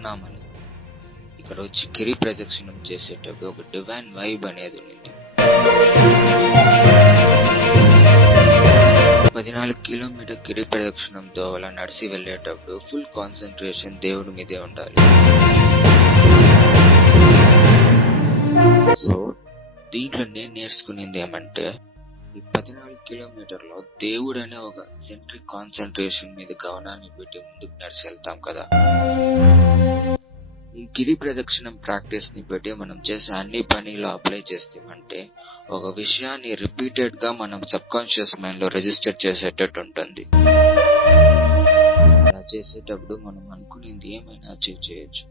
ప్రణామాలు. ఇక్కడ వచ్చి గిరి ప్రదక్షిణం చేసేటప్పుడు ఒక డివైన్ వైబ్ అనేది ఉంది. 14 కిలోమీటర్ గిరి ప్రదక్షిణంతో అలా నడిచి వెళ్ళేటప్పుడు ఫుల్ కాన్సన్ట్రేషన్ దేవుడి మీదే ఉండాలి. సో దీంట్లో నేను నేర్చుకునేది ఏమంటే, ఈ 14 కిలోమీటర్లో దేవుడు అనే ఒక సెంట్రిక్ కాన్సన్ట్రేషన్ మీద గమనాన్ని పెట్టి ముందుకు నడిచి వెళ్తాం కదా. ఈ గిరి ప్రదక్షిణం ప్రాక్టీస్ ని బట్టి మనం చేసే అన్ని పనిలో అప్లై చేస్తామంటే ఒక విషయాన్ని రిపీటెడ్ గా మనం సబ్ కాన్షియస్ మైండ్ లో రిజిస్టర్ చేసేటట్టు ఉంటుంది. అలా చేసేటప్పుడు మనం అనుకునేది ఏమైనా అచీవ్ చేయొచ్చు.